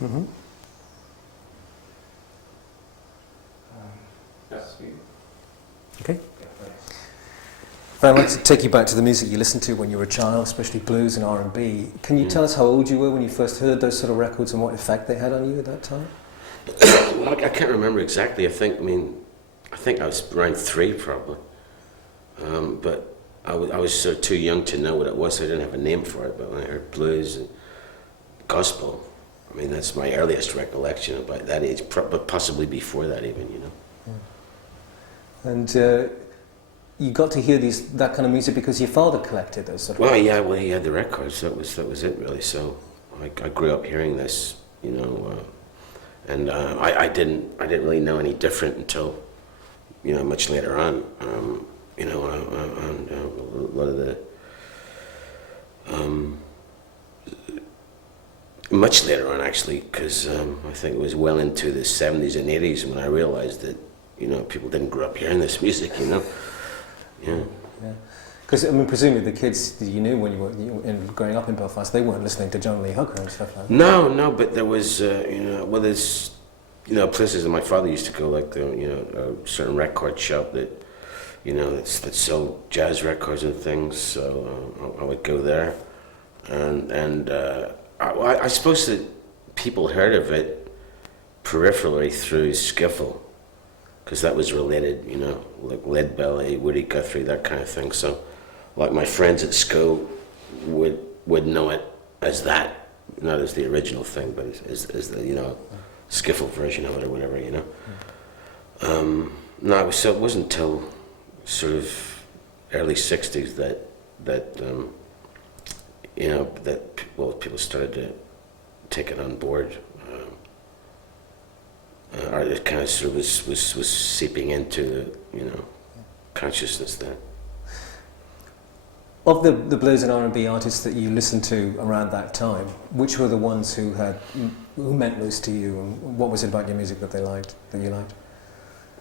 Mm-hmm. Okay. I'd like to take you back to the music you listened to when you were a child, especially blues and R&B. Can you tell us how old you were when you first heard those sort of records and what effect they had on you at that time? Well, I can't remember exactly. I think I was around 3 probably. But I was sort of too young to know what it was, so I didn't have a name for it. But when I heard blues and gospel, I mean, that's my earliest recollection about that age, but possibly before that even, you know. And you got to hear that kind of music because your father collected those sort of Well, yeah, well, he had the records. That was it, really. So I grew up hearing this, you know, and I didn't really know any different until, you know, much later on. You know, a lot of the much later on actually, because I think it was well into the 70s and 80s when I realized that, you know, people didn't grow up hearing this music, you know. Yeah. Because, I mean, presumably the kids that you knew when you were growing up in Belfast, they weren't listening to John Lee Hooker and stuff like that. No, but there was, you know, well, there's, you know, places that my father used to go, like, you know, a certain record shop that, you know, that sold jazz records and things, so I would go there. And I suppose that people heard of it peripherally through skiffle, because that was related, you know, like Lead Belly, Woody Guthrie, that kind of thing. So, like my friends at school would know it as that, not as the original thing, but as the, you know, skiffle version of it or whatever, you know. No, so it wasn't until sort of early '60s that you know, people started to take it on board. Or it kind of sort of was seeping into the, you know, consciousness then. Of the blues and R&B artists that you listened to around that time, which were the ones who meant most to you, and what was it about your music that you liked?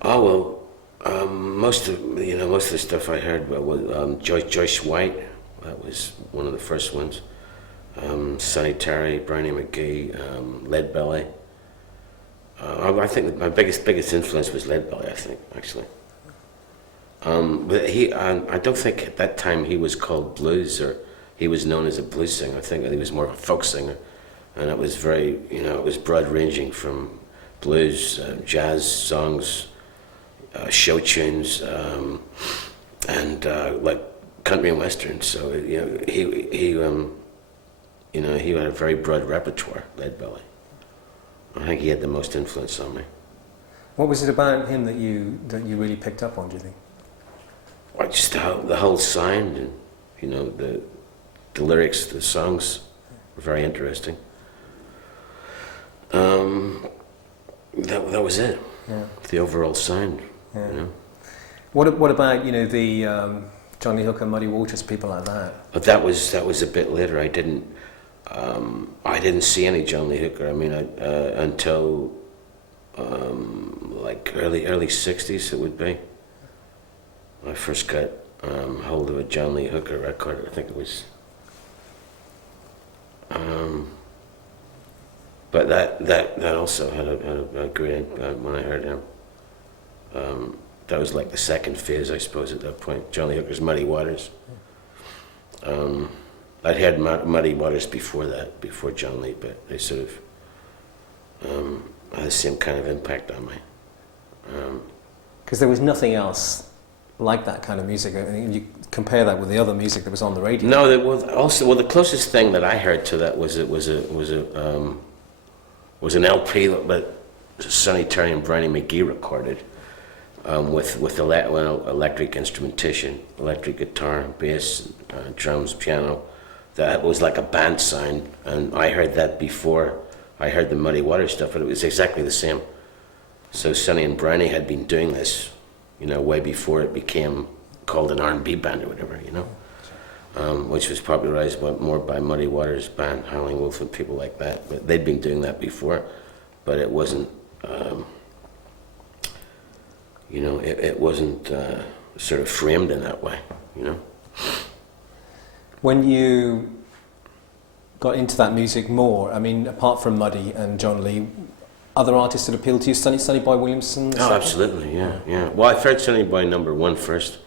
Oh well, most of the stuff I heard was Joyce White. That was one of the first ones. Sonny Terry, Brownie McGee, Lead Belly. I think that my biggest influence was Lead Belly, I think, actually. But I don't think at that time he was called blues, or he was known as a blues singer. I think that he was more of a folk singer, and it was very, you know, it was broad ranging from blues, jazz songs, show tunes, and like country and western. So, you know, he had a very broad repertoire, Lead Belly. I think he had the most influence on me. What was it about him that you really picked up on, do you think? Well, just the whole sound, and, you know, the lyrics, the songs were very interesting. That was it. Yeah. The overall sound. Yeah. You know. What about, you know, the John Lee Hooker, Muddy Waters, people like that? But that was a bit later. I didn't see any John Lee Hooker. I mean, until like early '60s, it would be. I first got hold of a John Lee Hooker record. I think it was. But that also had a great impact when I heard him. That was like the second phase, I suppose, at that point. John Lee Hooker's Muddy Waters. I'd had Muddy Waters before that, before John Lee, but they sort of had the same kind of impact on me. Because there was nothing else like that kind of music. I mean, you compare that with the other music that was on the radio. No, there was also, well, the closest thing that I heard to that was an LP that Sonny Terry and Brownie McGee recorded with electric instrumentation, electric guitar, bass, drums, piano. That was like a band sound, and I heard that before I heard the Muddy Waters stuff, and it was exactly the same. So Sonny and Brownie had been doing this, you know, way before it became called an R&B band or whatever, you know, which was popularized more by Muddy Waters band, Howling Wolf and people like that. But they'd been doing that before, but it wasn't, you know, it wasn't sort of framed in that way, you know. When you got into that music more? I mean, apart from Muddy and John Lee, other artists that appealed to you? Sonny Boy Williamson? Oh, absolutely, yeah. Well, I heard Sonny Boy #1 first.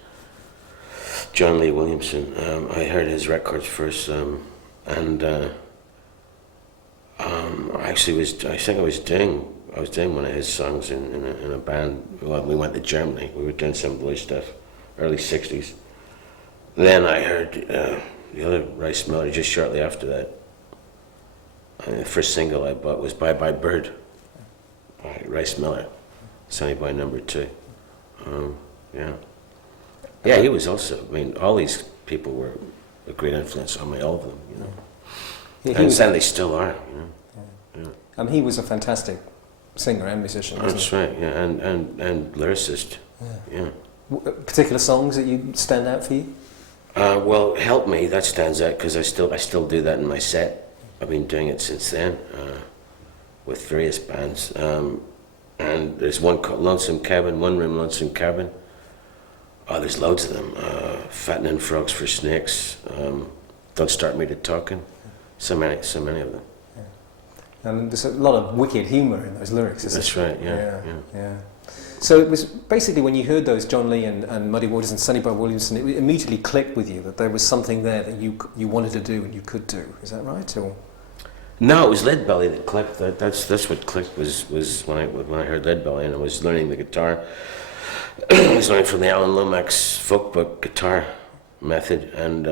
John Lee Williamson. I heard his records first, and actually I think I was doing one of his songs in a band. Well, we went to Germany. We were doing some blues stuff, early '60s. Then I heard the other Rice Miller just shortly after that. The first single I bought was "Bye Bye Bird" by Rice Miller, Sonny Boy #2. Yeah, he was also. I mean, all these people were a great influence on me. All of them, you know. And they still are, you know. Yeah. He was a fantastic singer and musician. That's right. Yeah, and lyricist. Yeah. Particular songs that you stand out for you? Well, "Help Me" that stands out because I still do that in my set. I've been doing it since then with various bands. And there's one called "Lonesome Cabin," "One Room Lonesome Cabin." Oh, there's loads of them. "Fattening Frogs for Snakes," "Don't Start Me to Talking." So many of them. Yeah. And there's a lot of wicked humour in those lyrics, isn't That's right, yeah. So it was basically when you heard those John Lee and Muddy Waters and Sonny Boy Williamson, it immediately clicked with you that there was something there that you wanted to do and you could do. Is that right? Or? No, it was Leadbelly that clicked. That's what clicked was when I heard Leadbelly, and I was learning the guitar. I was learning from the Alan Lomax folk book guitar method, and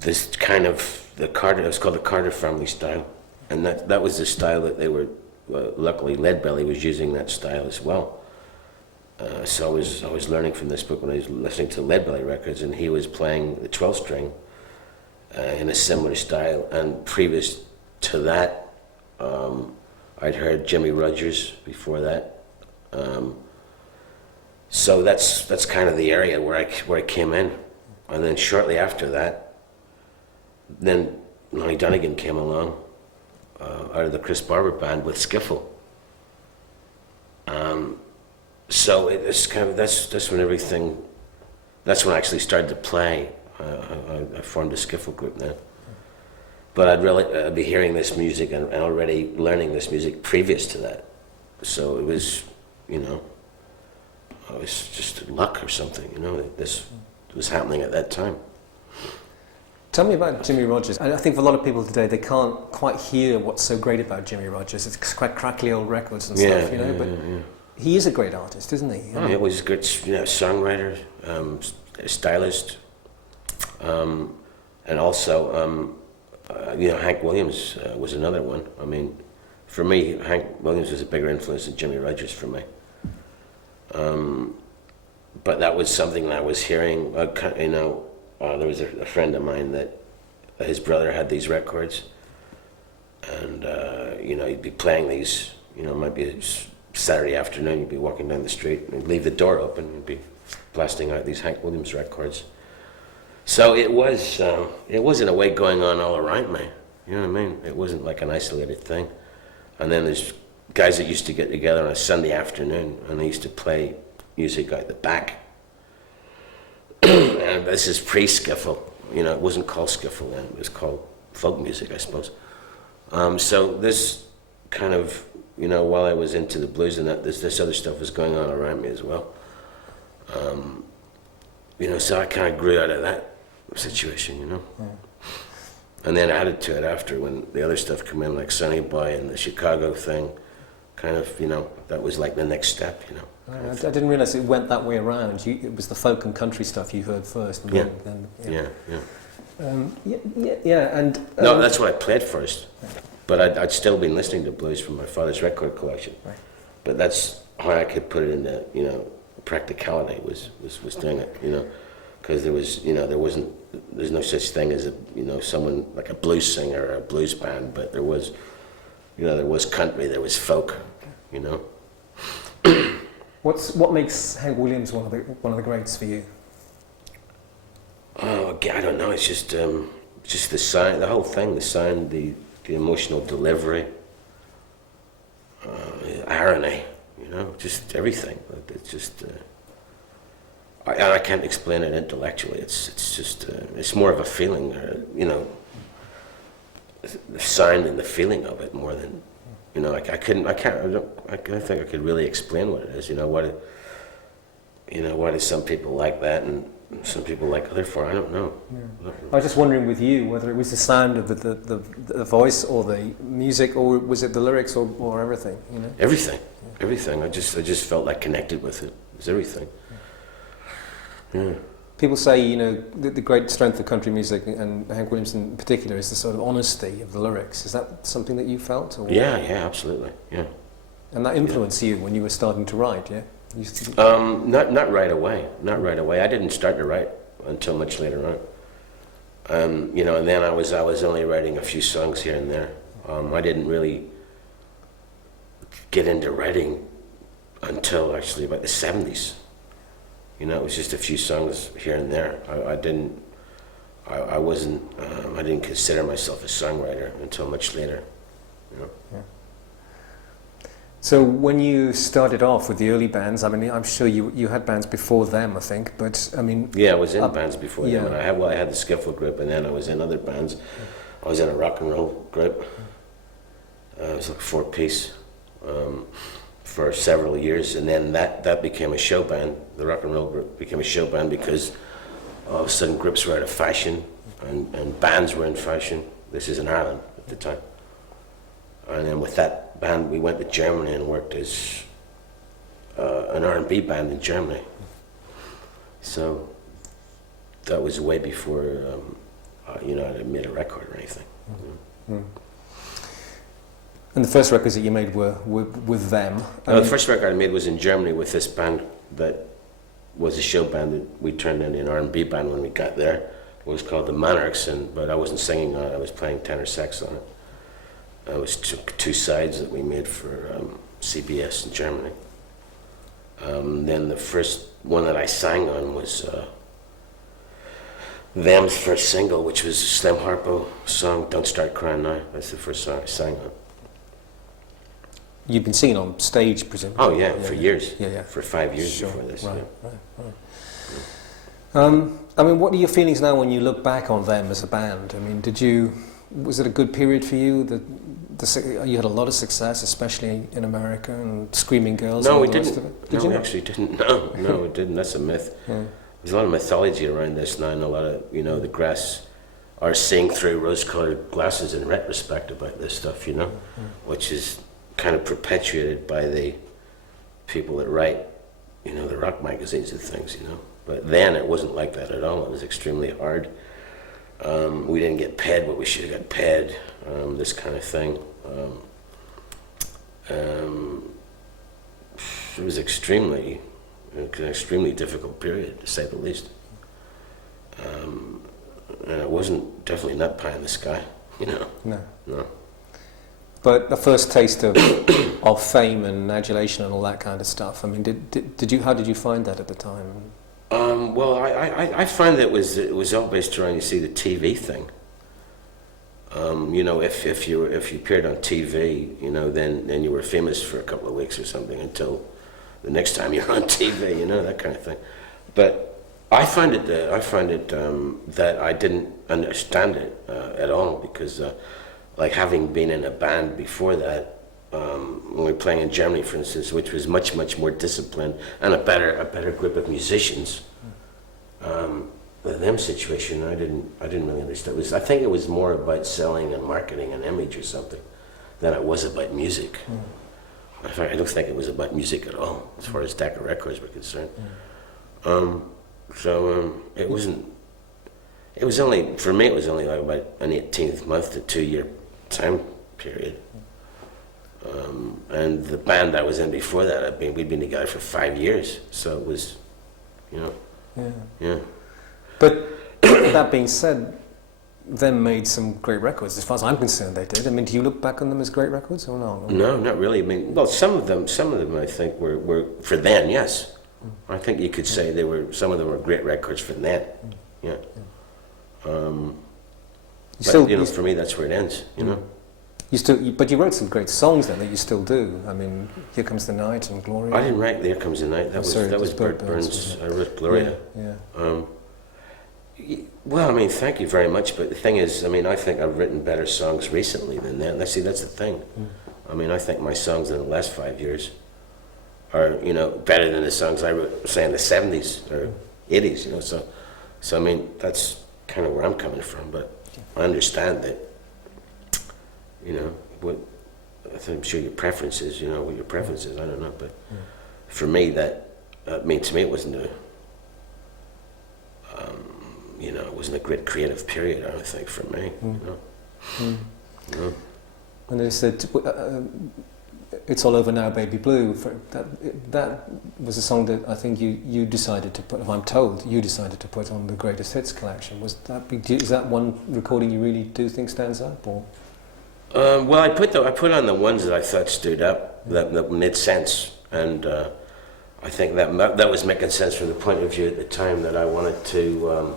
this kind of it was called the Carter family style, and that was the style that they were. Luckily, Leadbelly was using that style as well. So I was learning from this book when I was listening to Leadbelly records, and he was playing the 12-string in a similar style. And previous to that, I'd heard Jimmy Rogers before that. So that's kind of the area where I came in. And then shortly after that, then Lonnie Donegan came along out of the Chris Barber band with skiffle. So it's kind of that's when everything. That's when I actually started to play. I formed a skiffle group then. But I'd be hearing this music and already learning this music previous to that. So it was, you know, it was just luck or something, you know. This was happening at that time. Tell me about Jimmy Rogers. I think for a lot of people today, they can't quite hear what's so great about Jimmy Rogers. It's quite crackly old records and stuff, you know. But he is a great artist, isn't he? Oh, he was a good, songwriter, stylist, and also, Hank Williams was another one. I mean, for me, Hank Williams was a bigger influence than Jimmy Rogers for me. But that was something that I was hearing, there was a friend of mine that his brother had these records, and he'd be playing these. It might be a Saturday afternoon. You'd be walking down the street, and he'd leave the door open, and be blasting out these Hank Williams records. So it was in a way going on all around me. You know what I mean? It wasn't like an isolated thing. And then there's guys that used to get together on a Sunday afternoon, and they used to play music out the back. And this is pre-skiffle. It wasn't called skiffle then. It was called folk music, I suppose. So this kind of, while I was into the blues and that, this other stuff was going on around me as well. So I kind of grew out of that situation, Yeah. And then added to it after when the other stuff came in, like Sonny Boy and the Chicago thing. Kind of, that was like the next step, I didn't realise it went that way around. It was the folk and country stuff you heard first. And and no, that's what I played first. But I'd still been listening to blues from my father's record collection. Right. But that's how I could put it into, practicality was doing it, because there's no such thing as someone like a blues singer or a blues band, but there was country, there was folk, What makes Hank Williams one of the greats for you? Oh, I don't know. It's just the sound, the whole thing, the sound, the emotional delivery, irony, just everything. It's just I can't explain it intellectually. It's just it's more of a feeling, the sound and the feeling of it more than, you know, I don't think I could really explain what it is. You know, why do some people like that and some people like other form? I don't know. Yeah. I was just wondering with you whether it was the sound of the voice or the music, or was it the lyrics, or everything? You know, everything, everything. I just felt like connected with it. It was everything. Yeah. People say, you know, the great strength of country music, and Hank Williams in particular, is the sort of honesty of the lyrics. Is that something that you felt? Or? Yeah, absolutely, yeah. And that influenced you when you were starting to write, yeah? Not right away. Not right away. I didn't start to write until much later on. You know, and then I was only writing a few songs here and there. I didn't really get into writing until actually about the 70s. You know, it was just a few songs here and there. I didn't consider myself a songwriter until much later. You know? Yeah. So when you started off with the early bands, I mean, I'm sure you had bands before them, I think, but I mean... Yeah, I was in bands before them, and I had the skiffle group, and then I was in other bands. I was in a rock and roll group. It was like a 4-piece for several years, and then that became a show band. The rock and roll group became a show band because all of a sudden groups were out of fashion, and bands were in fashion. This is in Ireland at the time. And then with that band, we went to Germany and worked as an R&B band in Germany. So that was way before, you know, I made a record or anything. Mm-hmm. And the first records that you made were with them? The first record I made was in Germany with this band that was a show band that we turned into an R&B band when we got there. It was called the Monarchs, but I wasn't singing on it, I was playing tenor sax on it. It was two sides that we made for CBS in Germany. Then the first one that I sang on was them's first single, which was a Slim Harpo song, Don't Start Crying Now. That's the first song I sang on. You'd been singing on stage, presumably? Oh yeah, for years. Yeah. For 5 years sure. before this. Right, yeah. right. I mean, what are your feelings now when you look back on them as a band? I mean, was it a good period for you? You had a lot of success, especially in America, and Screaming Girls. No, and we the didn't. Rest of it. Did you we not? actually didn't. No, it didn't. That's a myth. Yeah. There's a lot of mythology around this now, and a lot of, you know, the grass are seeing through rose-colored glasses in retrospect about this stuff, you know, which is kind of perpetuated by the people that write, you know, the rock magazines and things, you know. But then it wasn't like that at all. It was extremely hard. We didn't get paid what we should have got paid, this kind of thing. It was an extremely difficult period, to say the least. And it wasn't, definitely not pie in the sky, you know. No. But the first taste of fame and adulation and all that kind of stuff, I mean, how did you find that at the time? Well, I find that it was all based around, you see, the TV thing. You know, if you appeared on TV, you know, then you were famous for a couple of weeks or something until the next time you're on TV, you know, that kind of thing. But I find it that I didn't understand it at all, because like having been in a band before that, when we were playing in Germany, for instance, which was much more disciplined and a better group of musicians. Them situation, I didn't really understand. I think it was more about selling and marketing and image or something than it was about music. In fact, I don't think it was about music at all, as far as Decca Records were concerned. It wasn't. It was only, for me, it was only like about an 18th month to 2-year time period. And the band I was in before that, we'd been together for 5 years, so it was, you know. Yeah. But that being said, them made some great records. As far as I'm concerned, they did. I mean, do you look back on them as great records or no? No, not really. I mean, well, some of them I think were for then, yes. I think you could say some of them were great records for then. Yeah. For me, that's where it ends. You know. But you wrote some great songs then that you still do. I mean, Here Comes the Night and Gloria. I didn't write There Comes the Night. That was Burt Burns. I wrote Gloria. Yeah. Well, I mean, thank you very much, but the thing is, I mean, I think I've written better songs recently than that. See, that's the thing. I mean, I think my songs in the last 5 years are, you know, better than the songs I wrote, say, in the 70s or 80s, you know, so I mean, that's kind of where I'm coming from, but I understand that, you know, I'm sure your preferences, you know, what your preferences, I don't know, but for me, that, I mean, to me, it wasn't a, you know, it wasn't a great creative period, I don't think, for me, you know. You know? And they said, It's All Over Now, Baby Blue. That was a song that I think you decided to put, if I'm told, you decided to put on the Greatest Hits collection. Is that one recording you really do think stands up? Or? Well, I put on the ones that I thought stood up, that made sense, and I think that was making sense from the point of view at the time that I wanted to.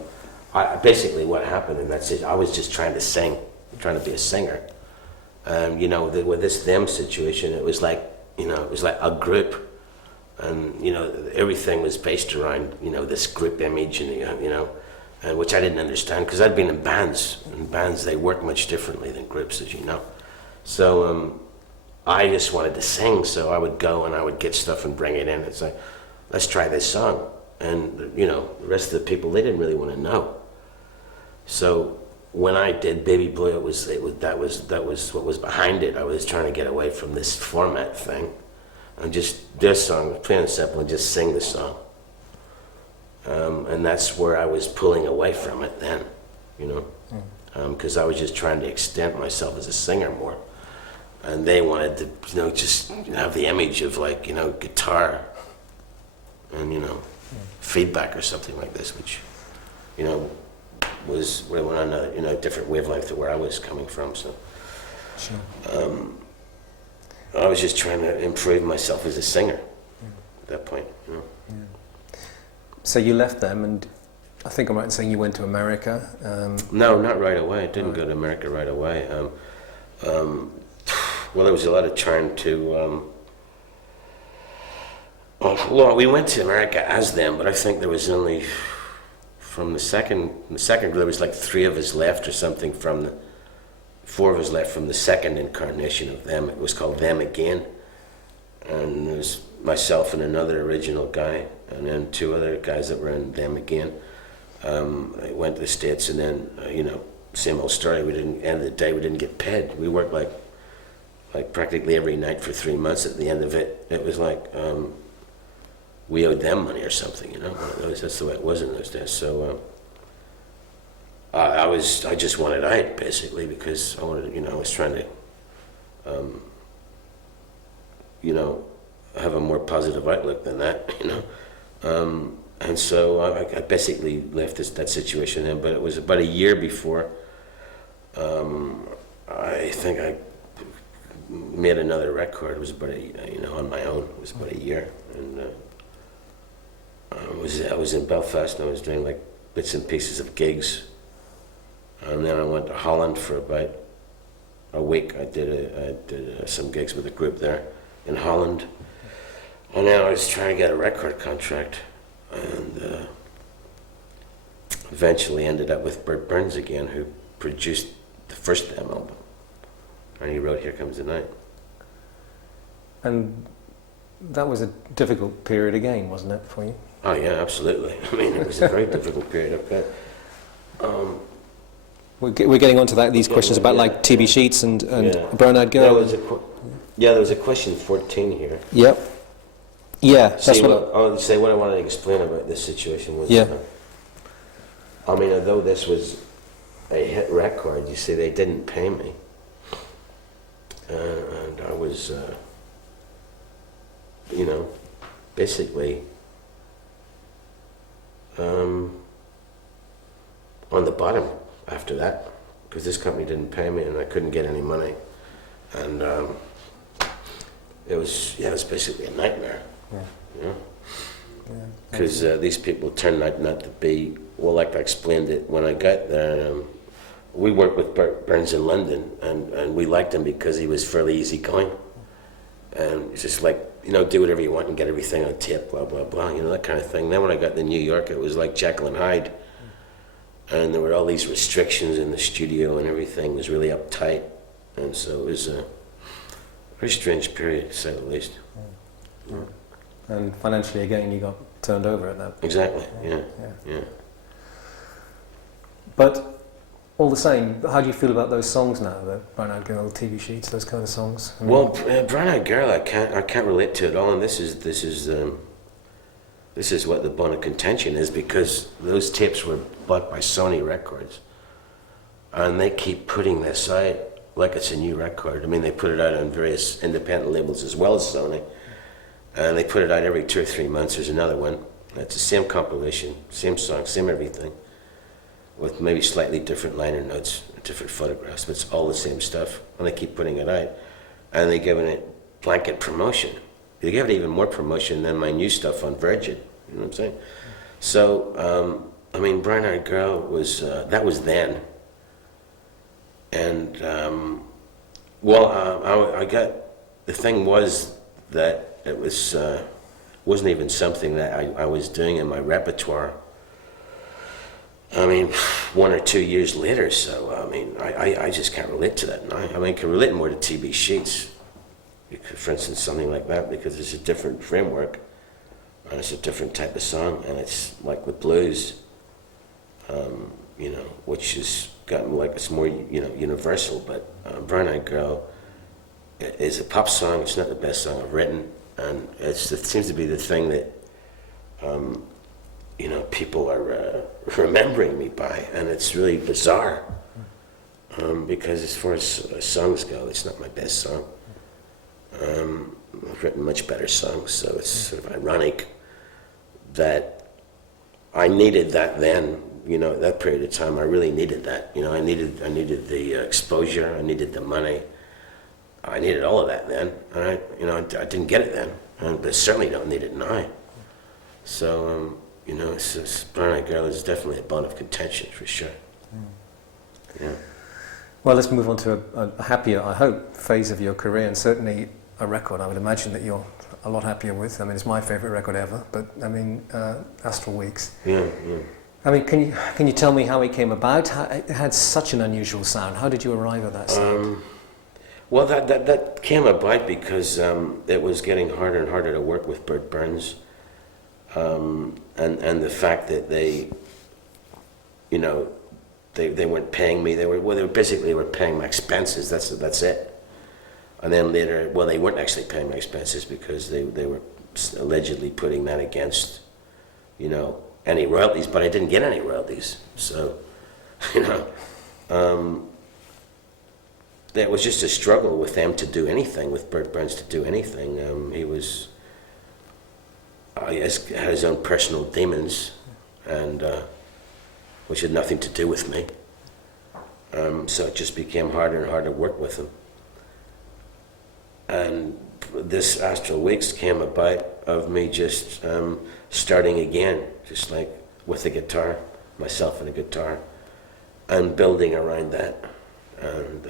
Basically, what happened, and that's it. I was just trying to sing, trying to be a singer. You know, with this them situation, it was like, you know, it was like a group, and you know, everything was based around, you know, this group image, and you know, which I didn't understand because I'd been in bands. And bands, they work much differently than groups, as you know. So I just wanted to sing, so I would go and I would get stuff and bring it in. It's like, let's try this song, and you know, the rest of the people, they didn't really want to know. So when I did Baby Blue, that was what was behind it. I was trying to get away from this format thing, and just this song, plain and simple, and just sing the song. And that's where I was pulling away from it then, you know, because I was just trying to extend myself as a singer more, and they wanted to, you know, just have the image of like, you know, guitar, and you know, feedback or something like this, which, you know, went on a, you know, different wavelength to where I was coming from. So Sure. I was just trying to improve myself as a singer at that point. You know? So you left them, and I think I'm right in saying you went to America. No, not right away. I didn't go to America right away. Well, there was a lot of trying to. Well, we went to America as them, but I think there was only. From the second, there was like 3 of us left or something from 4 of us left from the second incarnation of them. It was called Them Again. And there was myself and another original guy, and then 2 other guys that were in Them Again. I went to the States, and then, you know, same old story. End of the day, we didn't get paid. We worked like practically every night for 3 months. At the end of it, it was like, we owed them money or something, you know. That's the way it was in those days. So I just wanted out basically because I wanted, you know, I was trying to, you know, have a more positive outlook than that, you know. And so I basically left that situation then. But it was about a year before I think I made another record. It was about you know, on my own. It was about a year, and. I was in Belfast, and I was doing like bits and pieces of gigs, and then I went to Holland for about a week. I did some gigs with a group there in Holland, and then I was trying to get a record contract, and eventually ended up with Bert Burns again, who produced the first Them album, and he wrote Here Comes the Night. And that was a difficult period again, wasn't it, for you? Oh yeah, absolutely. I mean, it was a very difficult period. We're getting onto these questions about like TB Sheets and Brown Eyed Girl. There was a question 14 here. Yep. Yeah, that's what I would say. What I wanted to explain about this situation was, I mean, although this was a hit record, you see, they didn't pay me, and I was, you know, basically. On the bottom after that, because this company didn't pay me and I couldn't get any money, and it was basically a nightmare, you know, because these people turned out not to be, well, like I explained it when I got there. We worked with Burns in London, and we liked him because he was fairly easygoing, and it's just like, you know, do whatever you want and get everything on tape, blah, blah, blah, you know, that kind of thing. Then when I got to New York, it was like Jekyll and Hyde. and there were all these restrictions in the studio, and everything was really uptight, and so it was a very strange period, to say the least. Yeah. And financially, again, you got turned over at that. Exactly. Yeah. But all the same, how do you feel about those songs now? The Brown Eyed Girl, TV Sheets, those kind of songs. I mean, Well, Brown Eyed Girl, I can't relate to at all, and this is what the bone of contention is, because those tapes were bought by Sony Records, and they keep putting this out like it's a new record. I mean, they put it out on various independent labels as well as Sony, and they put it out every 2 or 3 months. There's another one. It's the same compilation, same song, same everything, with maybe slightly different liner notes, different photographs, but it's all the same stuff, and they keep putting it out, and they're giving it blanket promotion. They give it even more promotion than my new stuff on Virgin. You know what I'm saying? So, I mean, Brown Eyed Girl was, that was then. And, I got, the thing was that it was, wasn't even something that I was doing in my repertoire. I mean, 1 or 2 years later, so, I mean, I just can't relate to that now. I mean, I can relate more to TV Sheets, for instance, something like that, because it's a different framework. And it's a different type of song, and it's like with blues, which has gotten like it's more, universal. But Brown Eyed Girl is a pop song. It's not the best song I've written, and it seems to be the thing that, people are remembering me by, and it's really bizarre, because as far as songs go, it's not my best song. I've written much better songs, so it's sort of ironic that I needed that then, at that period of time. I really needed that. I needed the exposure, I needed the money, I needed all of that then, and I didn't get it then, but I certainly don't need it now. So, Brown Eyed Girl is definitely a bone of contention for sure. Yeah. Well, let's move on to a happier, I hope, phase of your career, and certainly a record I would imagine that you're a lot happier with. I mean, it's my favourite record ever, but I mean, Astral Weeks. Yeah. I mean, can you tell me how it came about? It had such an unusual sound. How did you arrive at that sound? Well, that came about because it was getting harder and harder to work with Bert Burns, and the fact that they weren't paying me. They were basically paying my expenses. That's it. And then later, well, they weren't actually paying my expenses because they were allegedly putting that against, any royalties, but I didn't get any royalties. So, it was just a struggle with them to do anything, with Bert Burns to do anything. He had his own personal demons, and which had nothing to do with me. So it just became harder and harder to work with him. And this Astral Weeks came about of me just starting again, just like with a guitar, myself and a guitar, and building around that. And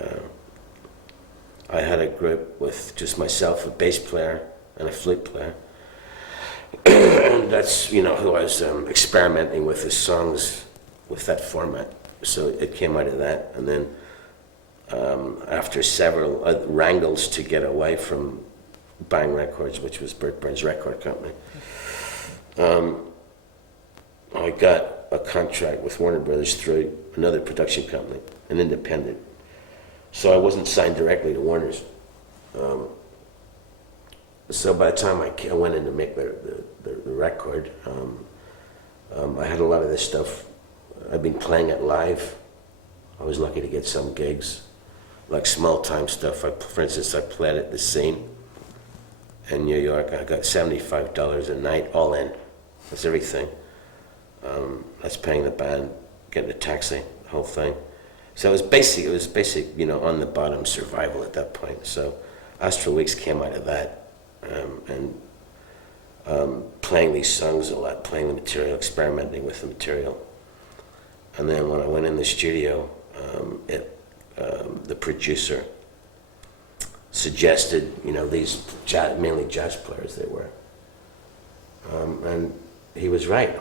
I had a group with just myself, a bass player and a flute player. And that's, who I was experimenting with the songs with that format. So it came out of that. And then after several wrangles to get away from Bang Records, which was Bert Burns' record company, I got a contract with Warner Brothers through another production company, an independent. So I wasn't signed directly to Warner's. So by the time I went in to make the record, I had a lot of this stuff. I'd been playing it live. I was lucky to get some gigs, like small-time stuff. For instance, I played at the Scene in New York. I got $75 a night, all in. That's everything. That's paying the band, getting a taxi, the whole thing. So it was basic, on the bottom survival at that point. So Astral Weeks came out of that, and playing these songs a lot, playing the material, experimenting with the material. And then when I went in the studio, the producer suggested, these mainly jazz players they were. And he was right.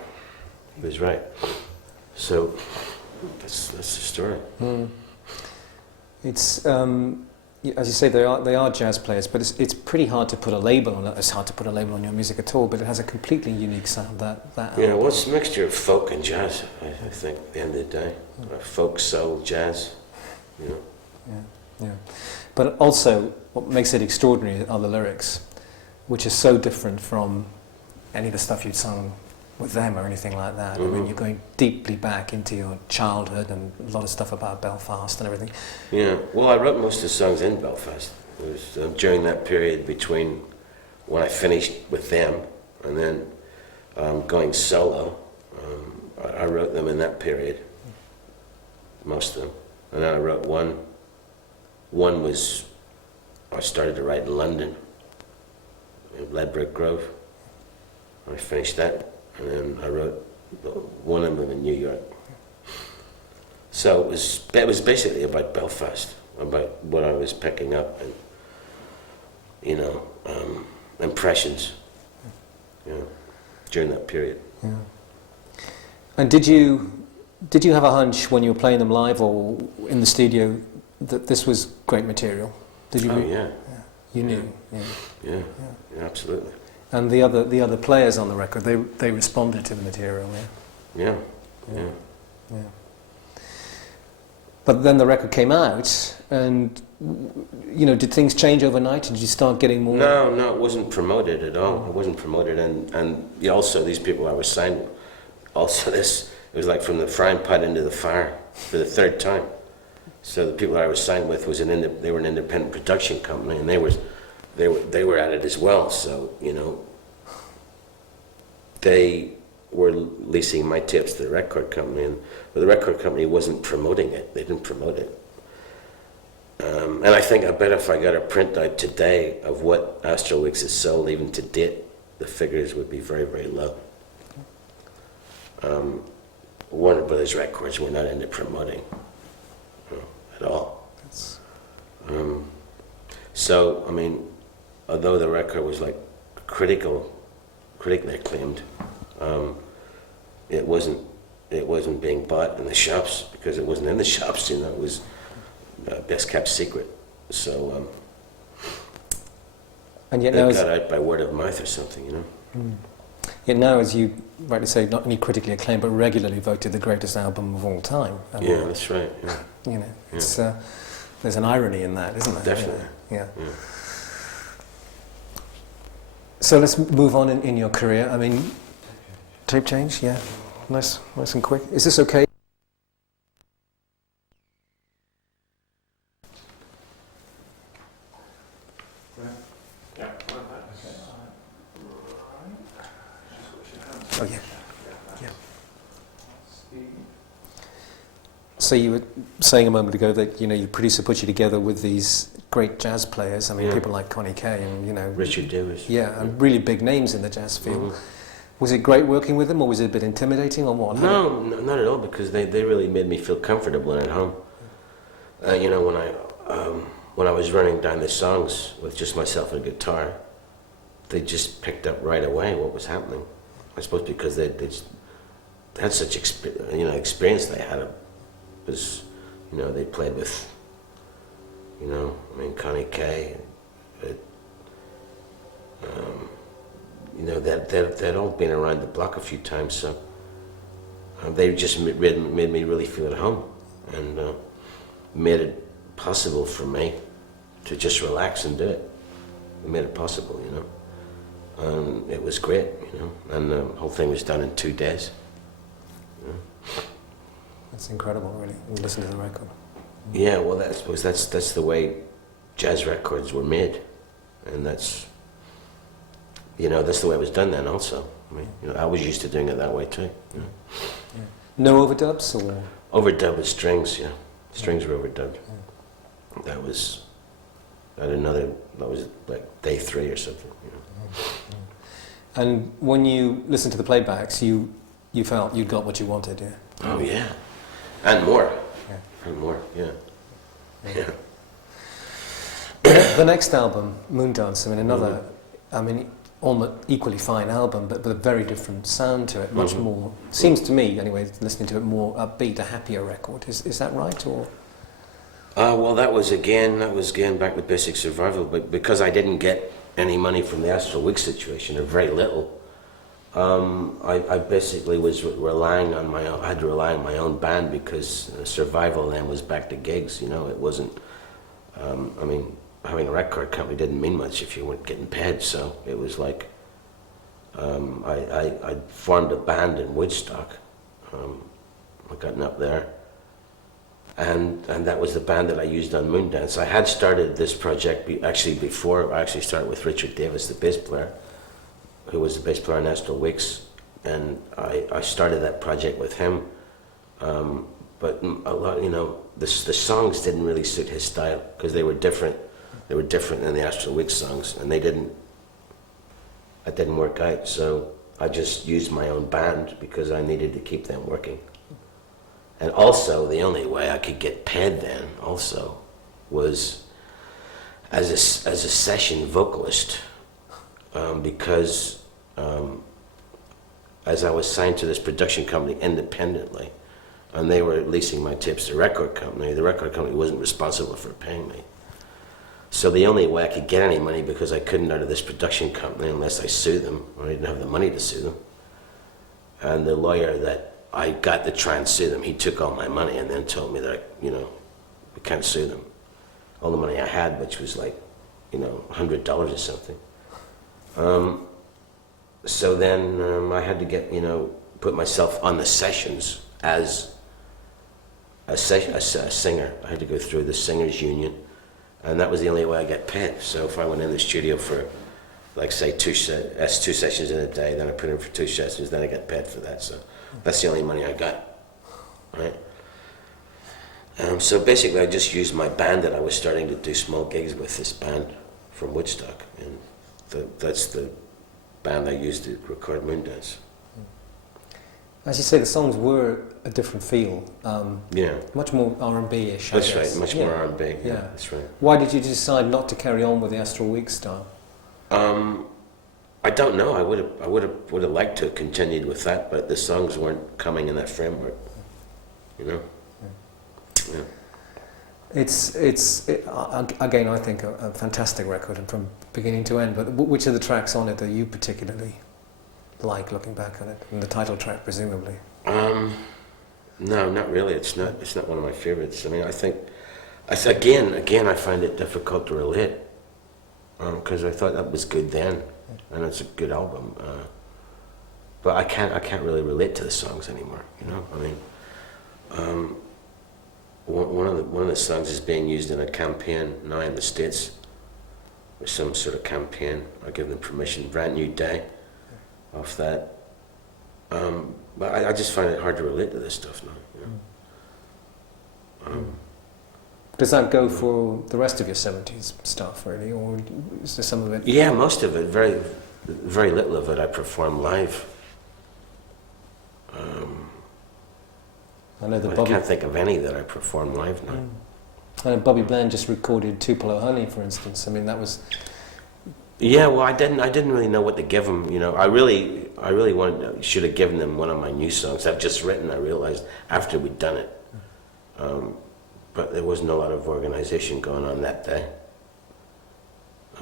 So that's the story. It's as you say, they are jazz players, but it's pretty hard to put a label on it. It's hard to put a label on your music at all, but it has a completely unique sound. That Yeah, well, it's a mixture of folk and jazz. I think at the end of the day, folk, soul, jazz. You know. Yeah. But also, what makes it extraordinary are the lyrics, which are so different from any of the stuff you'd sung with them or anything like that. I mean, you're going deeply back into your childhood and a lot of stuff about Belfast and everything. Yeah, well, I wrote most of the songs in Belfast. It was during that period between when I finished with them and then going solo. I wrote them in that period, most of them. And then I wrote one. One was, I started to write in London, in Ledbury Grove. I finished that. And then I wrote one of them in New York. So it was basically about Belfast, about what I was picking up and, you know, impressions, you know, during that period. Yeah. And did you have a hunch when you were playing them live or in the studio that this was great material? Did you? Oh yeah. You knew. Yeah, absolutely. And the other players on the record, they responded to the material. Yeah. But then the record came out, and you know, did things change overnight? Did you start getting more? No, it wasn't promoted at all. It wasn't promoted, and also these people I was signed with, also it was like from the frying pan into the fire for the third time. So the people I was signed with they were an independent production company, and they were at it as well. So you know, they were leasing my tapes to the record company, but the record company wasn't promoting it. They didn't promote it. And I bet if I got a printout today of what Astral Weeks has sold, even to date, the figures would be very, very low. Warner Brothers Records were not into promoting at all. So, I mean, although the record was like critically acclaimed, it wasn't being bought in the shops because it wasn't in the shops. You know, it was best kept secret. So and yet it now got out by word of mouth or something. You know. Yet now, as you rightly say, not only critically acclaimed but regularly voted the greatest album of all time. Yeah, that's right. Yeah. You know, it's there's an irony in that, isn't there? Definitely. Yeah. So let's move on in your career. I mean, tape change, yeah, nice and quick. Is this okay? Oh yeah. So you were saying a moment ago that your producer put you together with these great jazz players. I mean, people like Connie Kay and Richard Davis. Yeah, and really big names in the jazz field. Was it great working with them, or was it a bit intimidating, or what? No, not at all, because they really made me feel comfortable and at home. When I was running down the songs with just myself and a guitar, they just picked up right away what was happening. I suppose because they had such experience they had. Was, they played with, Connie Kay, they'd all been around the block a few times, so they just made me really feel at home, and made it possible for me to just relax and do it. It made it possible, it was great, and the whole thing was done in 2 days. That's incredible, really. Listen to the record. Yeah, well, that's the way jazz records were made, and that's the way it was done then. Also, I mean, I was used to doing it that way too. Yeah. No overdubs, or overdub with strings. Yeah, strings were overdubbed. Yeah. That was like day 3 or something. And when you listened to the playbacks, you felt you got what you wanted, yeah. Oh yeah. And more. Yeah. And more, yeah. The next album, Moondance, I mean, almost equally fine album, but with a very different sound to it. Much more, seems to me anyway, listening to it, more upbeat, a happier record. Is that right, or? Well, that was again back with Basic Survival, but because I didn't get any money from the Astral Week situation, or very little, I basically was relying on my own. I had to rely on my own band because Survival then was back to gigs. You know, it wasn't. I mean, having a record company didn't mean much if you weren't getting paid. So it was like I formed a band in Woodstock. I got up there. And that was the band that I used on Moondance. I had started this project before. I actually started with Richard Davis, the bass player, who was the bass player in Astral Weeks, and I started that project with him. But a lot, you know, the songs didn't really suit his style because they were different. They were different than the Astral Weeks songs, and that didn't work out. So I just used my own band because I needed to keep them working. And also, the only way I could get paid then also was as a session vocalist, because as I was signed to this production company independently, and they were leasing my tapes to the record company wasn't responsible for paying me. So the only way I could get any money, because I couldn't out of this production company unless I sued them, or I didn't have the money to sue them. And the lawyer that I got to try and sue them, he took all my money and then told me that, we can't sue them. All the money I had, which was like, $100 or something. So then I had to get, put myself on the sessions as a singer. I had to go through the singers union, and that was the only way I got paid. So if I went in the studio for, like, say, two sessions in a day, then I put in for 2 sessions, then I got paid for that. So that's the only money I got, right? So basically, I just used my band that I was starting to do small gigs with, this band from Woodstock, and that's the band I used to record Moondance. As you say, the songs were a different feel. Yeah. Much more R&B-ish. That's right, much more R&B. Yeah, that's right. Why did you decide not to carry on with the Astral Week style? I don't know. I would have liked to have continued with that, but the songs weren't coming in that framework. Yeah. It's again, I think a fantastic record, and from beginning to end. But which are the tracks on it that you particularly like, looking back on it, and the title track presumably? No, not really. It's not one of my favorites. I mean, I think again I find it difficult to relate, because I thought that was good then, and it's a good album. But I can't really relate to the songs anymore. I mean, one of the songs is being used in a campaign now in the States, with some sort of campaign. I give them permission. Brand New Day, off that. But I just find it hard to relate to this stuff now. Does that go for the rest of your 70s stuff, really, or is there some of it? Yeah, most of it. Very, very little of it I perform live. I can't think of any that I perform live now. I know Bobby Bland just recorded Tupelo Honey, for instance. I mean, that was... Yeah, well, I didn't really know what to give them. I really should have given them one of my new songs I've just written. I realized after we'd done it, but there wasn't a lot of organization going on that day.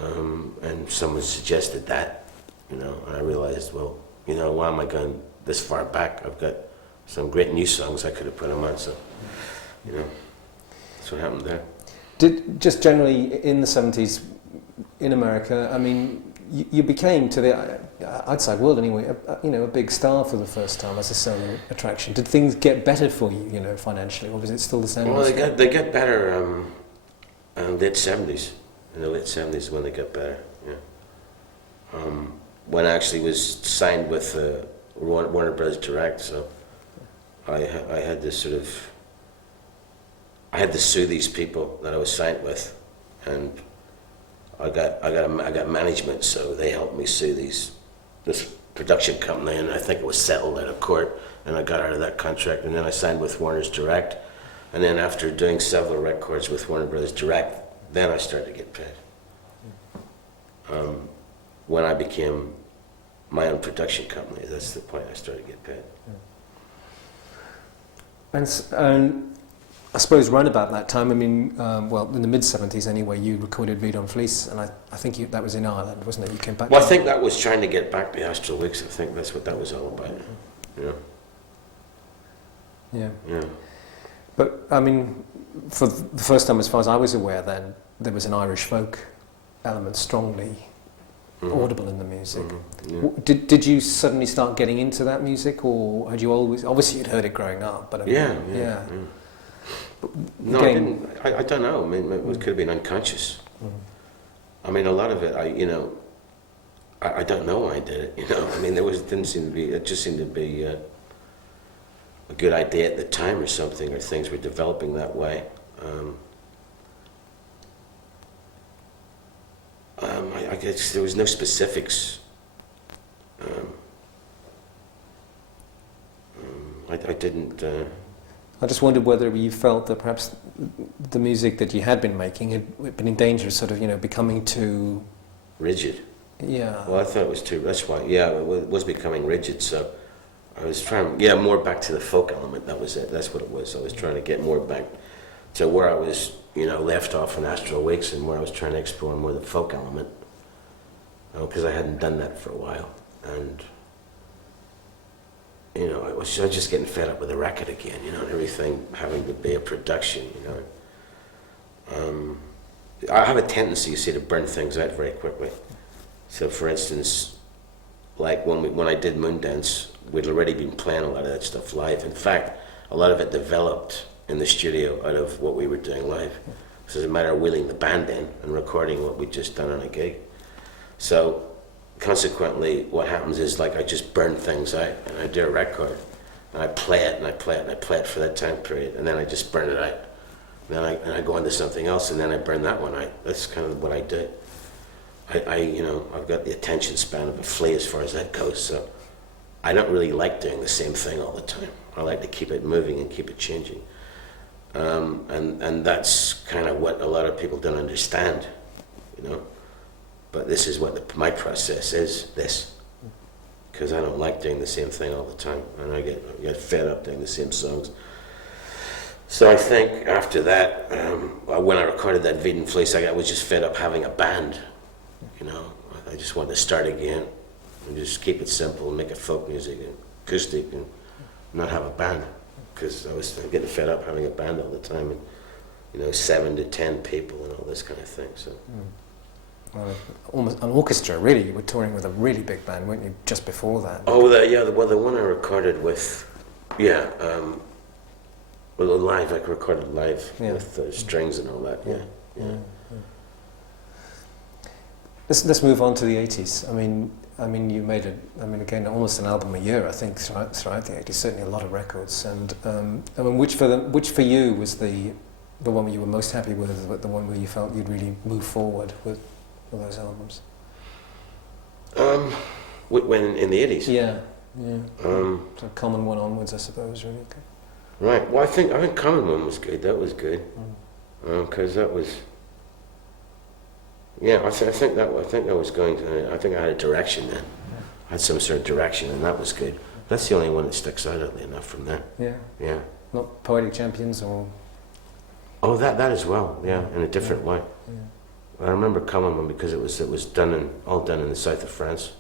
And someone suggested that, and I realized, well, why am I going this far back? I've got some great new songs I could have put them on. So, that's what happened there. Just generally in the 70s. In America, I mean, you became, to the outside world anyway, a big star for the first time as a solo attraction. Did things get better for you, financially, or was it still the same? Well, they get better in the late 70s. In the late 70s when they got better, yeah. When I actually was signed with Warner Brothers Direct, so I had to sue these people that I was signed with, and I got management, so they helped me sue this production company, and I think it was settled out of court, and I got out of that contract, and then I signed with Warner's Direct, and then after doing several records with Warner Brothers Direct, then I started to get paid. when I became my own production company. That's the point I started to get paid. And I suppose round about that time, I mean, well, in the mid-70s anyway, you recorded Reed on Fleece, and I think that was in Ireland, wasn't it? You came back. Well, I think that was trying to get back the Astral Weeks. I think that's what that was all about. Yeah. Yeah. Yeah. But, I mean, for the first time, as far as I was aware then, there was an Irish folk element strongly audible in the music. Yeah. Did you suddenly start getting into that music, or had you always... Obviously, you'd heard it growing up, but... I mean, yeah. No, I didn't. I don't know. I mean, it could have been unconscious. I mean, a lot of it, I don't know why I did it. I mean, didn't seem to be. It just seemed to be a good idea at the time, or something, or things were developing that way. I guess there was no specifics. I didn't. I just wondered whether you felt that perhaps the music that you had been making had been in danger of sort of, becoming too... rigid. Yeah. Well, I thought it was too... That's why, it was becoming rigid, so I was trying, more back to the folk element. That was it. That's what it was. I was trying to get more back to where I was, left off in Astral Weeks, and where I was trying to explore more the folk element. Because I hadn't done that for a while. And... I was just getting fed up with the record again, and everything having to be a production, I have a tendency, you see, to burn things out very quickly. So, for instance, like when I did Moondance, we'd already been playing a lot of that stuff live. In fact, a lot of it developed in the studio out of what we were doing live. So it's a matter of wheeling the band in and recording what we'd just done on a gig. So, consequently, what happens is, I just burn things out, and I do a record, and I play it, and I play it, and I play it for that time period, and then I just burn it out. And then I go into something else, and then I burn that one out. That's kind of what I do. I've got the attention span of a flea as far as that goes, so I don't really like doing the same thing all the time. I like to keep it moving and keep it changing. And that's kind of what a lot of people don't understand, But this is what my process is, because I don't like doing the same thing all the time, and I get fed up doing the same songs. So I think after that, when I recorded that Reed and Fleece, I was just fed up having a band. I just wanted to start again and just keep it simple and make it folk music and acoustic and not have a band, because I was getting fed up having a band all the time, and 7 to 10 people and all this kind of thing. So. Well, almost an orchestra, really. You were touring with a really big band, weren't you, just before that? Oh, the one I recorded with, live, I recorded live with strings and all that, yeah. Let's move on to the 80s. I mean, you made again, almost an album a year, I think, throughout the 80s. Certainly a lot of records. And which for you was the one you were most happy with, the one where you felt you'd really move forward with those albums? When in the 80s? Yeah. So Common One onwards, I suppose, really. Okay. Right. Well, I think Common One was good. That was good, because that was. Yeah, I think that was going to. I think I had a direction then. I had some sort of direction, and that was good. That's the only one that sticks out, oddly enough, from there. Yeah. Yeah. Not Poetic Champions or. Oh, that as well. Yeah, in a different way. Yeah. I remember Common One because it was all done in the south of France.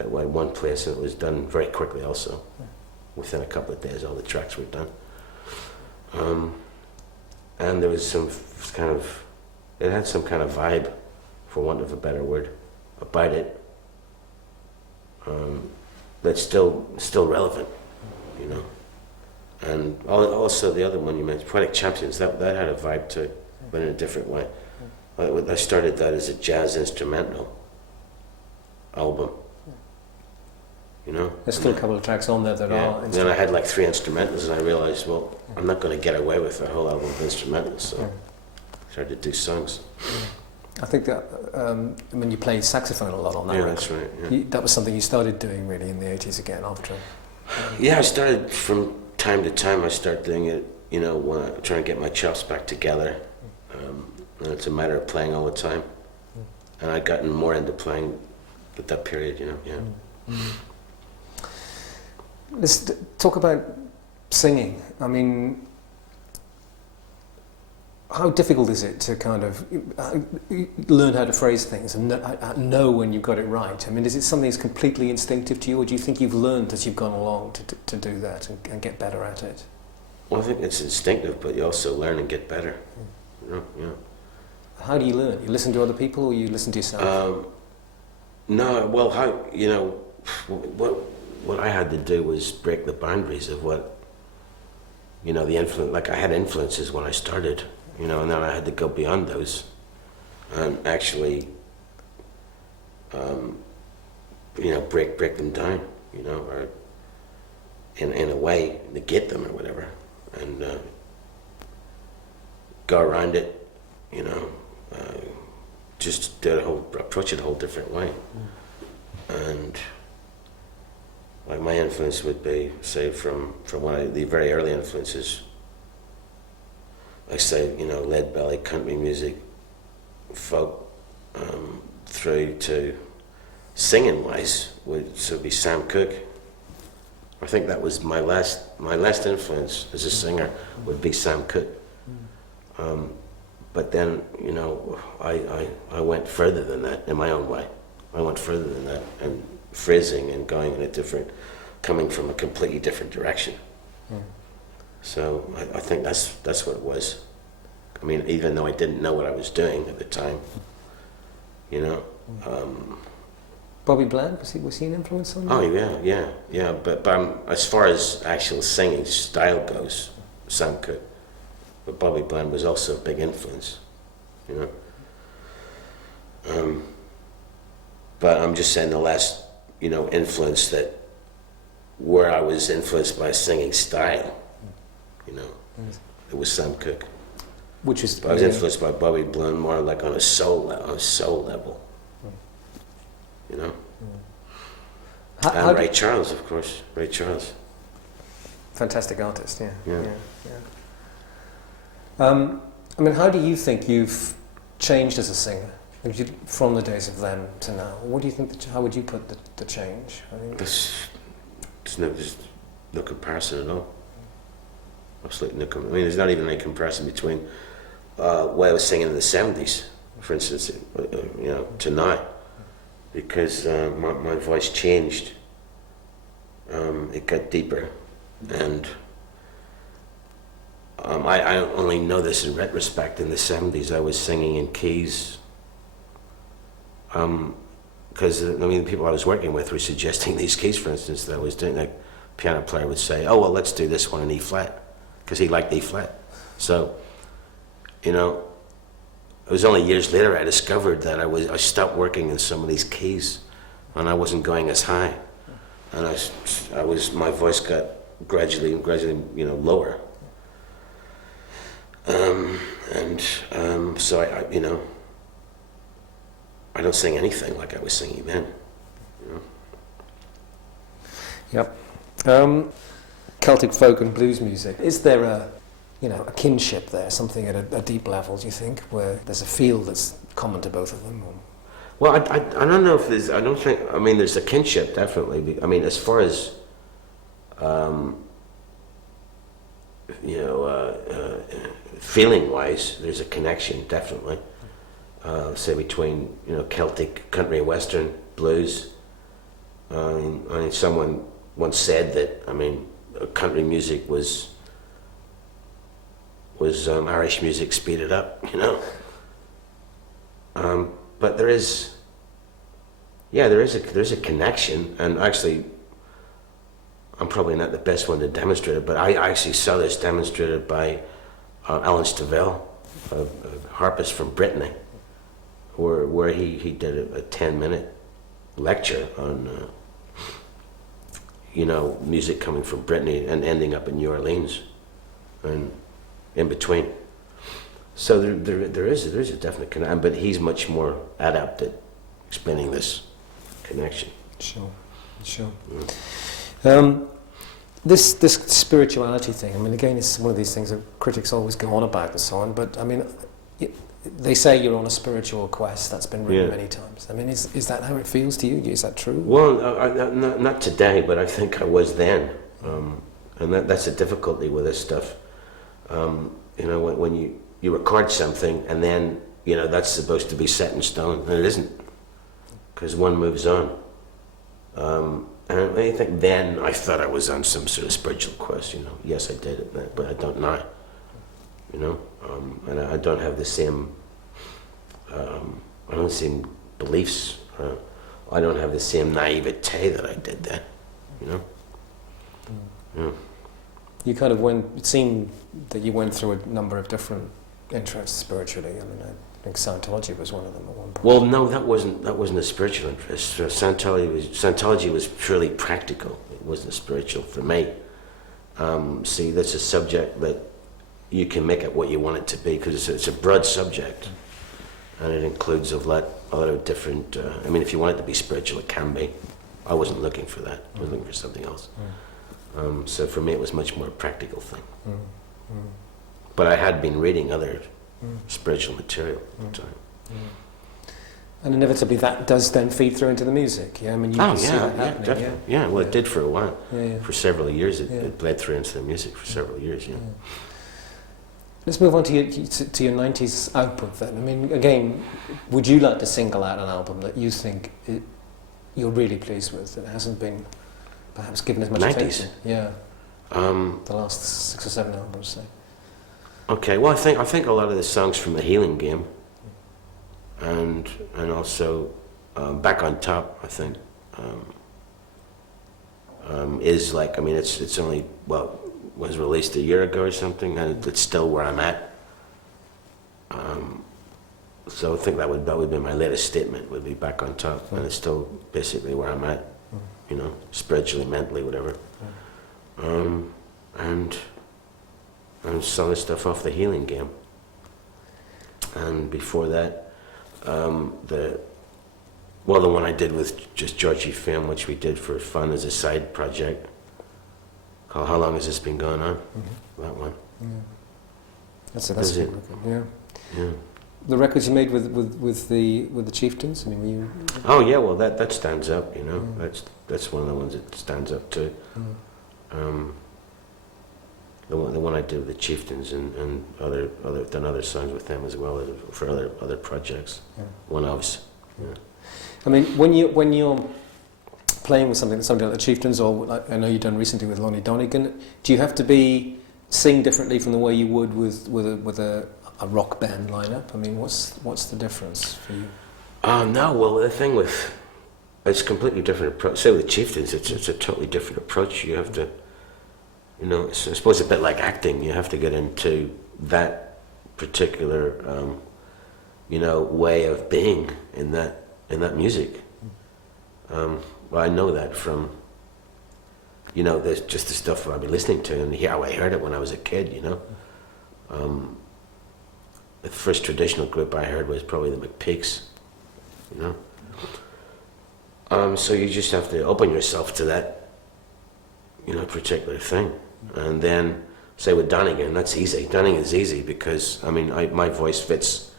At one place, and it was done very quickly. Also, within a couple of days, all the tracks were done. And there was some kind of. It had some kind of vibe, for want of a better word, about it. That's still relevant, And also the other one you mentioned, Poetic Champions, that had a vibe too, but in a different way. I started that as a jazz instrumental album, There's still a couple of tracks on there that are. And then I had 3 instrumentals, and I realized, well, I'm not going to get away with a whole album of instrumentals, so. Tried to do songs. I think that you play saxophone a lot on that record. That's right. Yeah. That was something you started doing really in the 80s again after. I started from time to time. I start doing it, when I'm trying to get my chops back together. And it's a matter of playing all the time. and I'd gotten more into playing at that period, you know. Yeah. Let's talk about singing. I mean, how difficult is it to kind of learn how to phrase things and know when you've got it right? I mean, is it something that's completely instinctive to you, or do you think you've learned as you've gone along to do that and get better at it? Well, I think it's instinctive, but you also learn and get better. You know, yeah. How do you learn? You listen to other people, or you listen to yourself? No, well, what I had to do was break the boundaries of what, you know, the influence. Like, I had influences when I started, you know, and then I had to go beyond those and actually, you know, break them down, you know, or in a way negate them or whatever, and go around it, you know, just approach it a whole different way. And like, my influence would be, say, from the very early influences, I say, you know, lead belly, country music, folk, through to singing wise would be Sam Cooke. I think that was my last influence as a singer would be Sam Cooke. But then, you know, I went further than that in my own way. I went further than that, and phrasing and going in a different, coming from a completely different direction. So I think that's what it was. I mean, even though I didn't know what I was doing at the time, you know. Bobby Bland, was he an influence on you? Oh yeah. But as far as actual singing style goes, Sam Cooke. But Bobby Bland was also a big influence, you know. But I'm just saying the last, you know, influence that where I was influenced by singing style, you know, it was Sam Cooke. Which is, but I was influenced by Bobby Bland more like on a soul level, you know. And Ray Charles, of course, Ray Charles. Fantastic artist, yeah. Yeah. I mean, how do you think you've changed as a singer from the days of them to now? What do you think? How would you put the change? I mean, there's no comparison at all. Absolutely no. I mean, there's not even any comparison between what I was singing in the '70s, for instance, you know, to now, because my voice changed. It got deeper, and I only know this in retrospect. In the '70s, I was singing in keys. Because I mean, the people I was working with were suggesting these keys, for instance, that I was doing. Like, piano player would say, "Oh well, let's do this one in E flat," because he liked E flat. So, you know, it was only years later I discovered that I stopped working in some of these keys, and I wasn't going as high, and my voice got gradually, you know, lower. So I you know, I don't sing anything like I was singing then, you know. Yep. Celtic folk and blues music. Is there a kinship there, something at a deep level, do you think, where there's a feel that's common to both of them? Or? Well, I don't know if there's, I mean, there's a kinship, definitely. I mean, as far as, you know, feeling-wise, there's a connection, definitely. Say between, you know, Celtic, country, western, blues. I mean, someone once said that, I mean, country music was Irish music speeded up, you know. But there's a connection, and actually, I'm probably not the best one to demonstrate it, but I actually saw this demonstrated by Alan Stivell, a harpist from Brittany, where he did a 10-minute lecture on you know, music coming from Brittany and ending up in New Orleans, and in between. So there is a definite connection, but he's much more adept at explaining this connection. Sure. This spirituality thing, I mean, again, it's one of these things that critics always go on about and so on, but I mean, they say you're on a spiritual quest. That's been written Yeah. many times. I mean, is that how it feels to you? Is that true? Well, not today, but I think I was then. And that's the difficulty with this stuff. You know, when you record something and then, you know, that's supposed to be set in stone, and it isn't, because one moves on. And I think then I thought I was on some sort of spiritual quest, you know. Yes, I did it, but I don't now, you know. And I don't have the same, I don't have the same beliefs. I don't have the same naivete that I did then, you know. Yeah. You kind of went. It seemed that you went through a number of different interests spiritually. I mean, I think Scientology was one of them at one point. Well, no, that wasn't a spiritual interest. Scientology was purely practical. It wasn't spiritual for me. See, that's a subject that you can make it what you want it to be, because it's a broad subject, and it includes a lot of different. I mean, if you want it to be spiritual, it can be. I wasn't looking for that. I was looking for something else. So for me, it was much more a practical thing. But I had been reading other spiritual material at the time. And inevitably, that does then feed through into the music. Yeah, I mean, you can see that happening. Definitely. Yeah, well, it did for a while. Yeah. For several years, it bled through into the music for several years. Yeah. Let's move on to your 90s output then. I mean, again, would you like to single out an album that you think you're really pleased with, that hasn't been perhaps given as much 90s? attention? Yeah. The last 6 or 7 albums, say. Okay, well, I think a lot of the songs from The Healing Game, and also Back on Top, I think, is like, I mean, it's only, well, was released a year ago or something, and it's still where I'm at. So I think that would be my latest statement, would be Back on Top, and it's still basically where I'm at, you know, spiritually, mentally, whatever. And some of the stuff off The Healing Game. And before that, the one I did with just Georgie Fame, which we did for fun as a side project, called How Long Has This Been Going On? That one. That's a good record. Yeah. The records you made with the Chieftains. I mean, were you? Oh yeah, well that stands up. You know, that's one of the ones that stands up too. The one I did with the Chieftains and done other songs with them as well as for other projects. One-offs. Yeah. I mean, when you're playing with something like the Chieftains, or like I know you've done recently with Lonnie Donegan, do you have to sing differently from the way you would with a rock band lineup? I mean, what's the difference for you? No, well, the thing with it's a completely different approach. Say with the Chieftains, it's a totally different approach. You have to, you know, I suppose a bit like acting. You have to get into that particular, you know, way of being in that music. Well, I know that from, you know, there's just the stuff I've been listening to and how I heard it when I was a kid, you know. The first traditional group I heard was probably the McPeaks, you know. So you just have to open yourself to that, you know, particular thing. And then, say with Donegan, that's easy. Donegan's easy because, I mean, my voice fits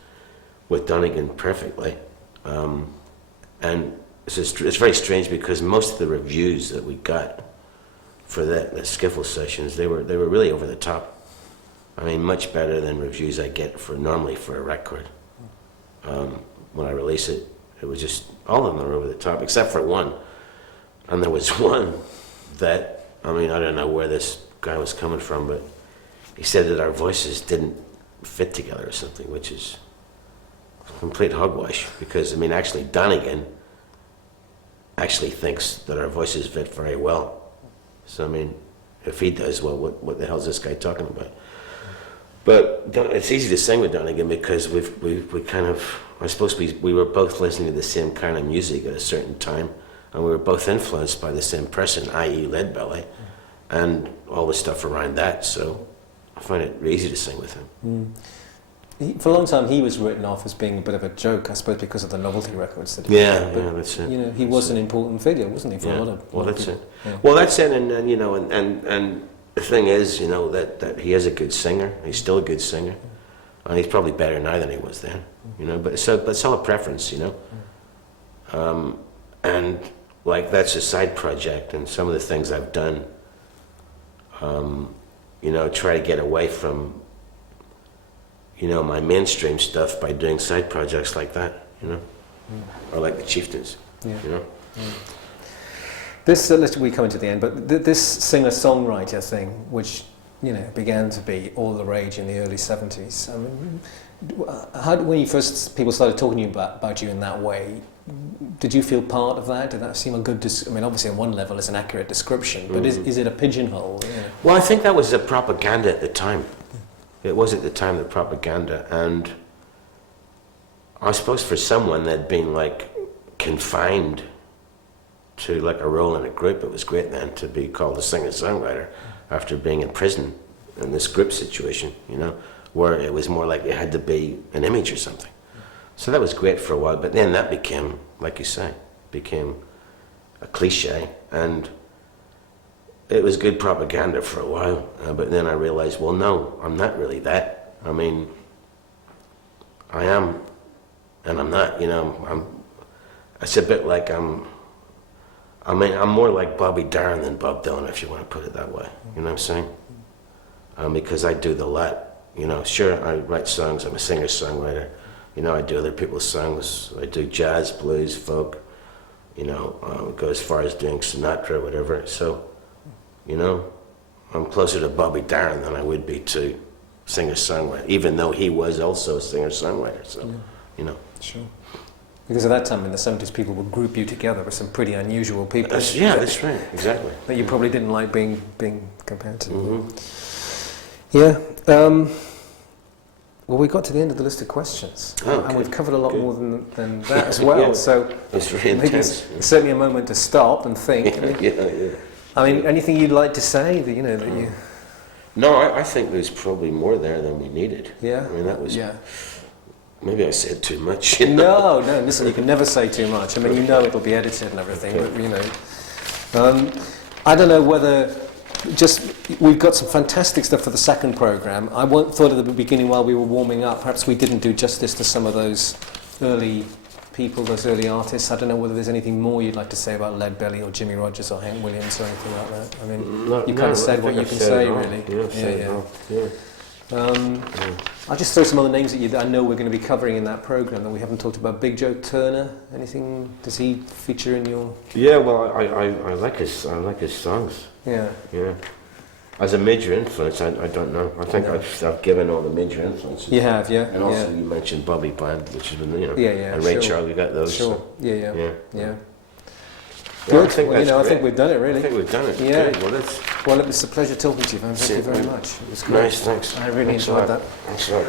with Donegan perfectly. And it's very strange because most of the reviews that we got for the Skiffle sessions, they were really over the top. I mean, much better than reviews I get normally for a record. When I release it, it was just, all of them are over the top, except for one. And there was one that, I mean, I don't know where this guy was coming from, but he said that our voices didn't fit together or something, which is complete hogwash. Because, I mean, actually, Donegan actually thinks that our voices fit very well. So, I mean, if he does, well, what the hell is this guy talking about? But it's easy to sing with Donegan because we kind of, I suppose we were both listening to the same kind of music at a certain time, and we were both influenced by the same person, i.e. Leadbelly, and all the stuff around that, so I find it easy to sing with him. For a long time he was written off as being a bit of a joke, I suppose because of the novelty records that he did. But, that's it. You know, he was an important figure, wasn't he, for a lot of people? That's it. Yeah. Well, that's it, and you know, and the thing is, you know, that he is a good singer. He's still a good singer. And he's probably better now than he was then, you know. But it's all a preference, you know. And like that's a side project, and some of the things I've done, you know, try to get away from, you know, my mainstream stuff by doing side projects like that, you know, or like the Chieftains, you know. This, we come to the end, but this singer-songwriter thing, which, you know, began to be all the rage in the early 70s. I mean, when people started talking to you about you in that way, did you feel part of that? Did that seem a good? I mean, obviously, on one level, it's an accurate description, but is it a pigeonhole? You know? Well, I think that was the propaganda at the time. It was at the time the propaganda, and I suppose for someone that'd been like confined to like a role in a group, it was great then to be called a singer-songwriter after being in prison in this group situation, you know, where it was more like it had to be an image or something. So that was great for a while, but then that became, like you say, became a cliche, and it was good propaganda for a while, but then I realized, well, no, I'm not really that. I mean, I am, and I'm not, you know, it's a bit like I'm more like Bobby Darin than Bob Dylan, if you want to put it that way, you know what I'm saying? Because I do the lot, you know, sure, I write songs, I'm a singer-songwriter, you know, I do other people's songs, I do jazz, blues, folk, you know, go as far as doing Sinatra, whatever, so, you know, I'm closer to Bobby Darin than I would be to singer-songwriter, even though he was also a singer-songwriter, so, you know. Sure. Because at that time in the 70s, people would group you together with some pretty unusual people. That's right, exactly. That you probably didn't like being compared to. Mm-hmm. Yeah. Well, we got to the end of the list of questions, okay. And we've covered a lot more than that as well. Yeah. So it's really intense. It's certainly a moment to stop and think. Yeah. I mean, anything you'd like to say that that you? No, I think there's probably more there than we needed. Yeah. I mean, that was. Yeah. Maybe I said too much. You know? No. Listen, you can never say too much. I mean, you know it'll be edited and everything, Okay. but you know. I don't know whether. We've got some fantastic stuff for the second programme. I thought at the beginning while we were warming up, perhaps we didn't do justice to some of those early people, those early artists. I don't know whether there's anything more you'd like to say about Lead Belly or Jimmy Rogers or Hank Williams or anything like that. I mean, you kind of said what you can say, really. Yeah. I'll just throw some other names at you that I know we're going to be covering in that programme that we haven't talked about. Big Joe Turner, anything? Does he feature in your? Yeah, well, I like his songs. Yeah. As a major influence, I don't know. I think I've given all the major influences. You have, yeah. And also you mentioned Bobby Bland, which has been, you know. Yeah. And Ray sure. Charles, you got those. Sure. So. Yeah. Well, Good. I think we've done it, really. I think we've done it. Yeah. Good. Well, it was a pleasure talking to you, man. Thank you very much. It was great. Nice, thanks. I really enjoyed that. Thanks a lot.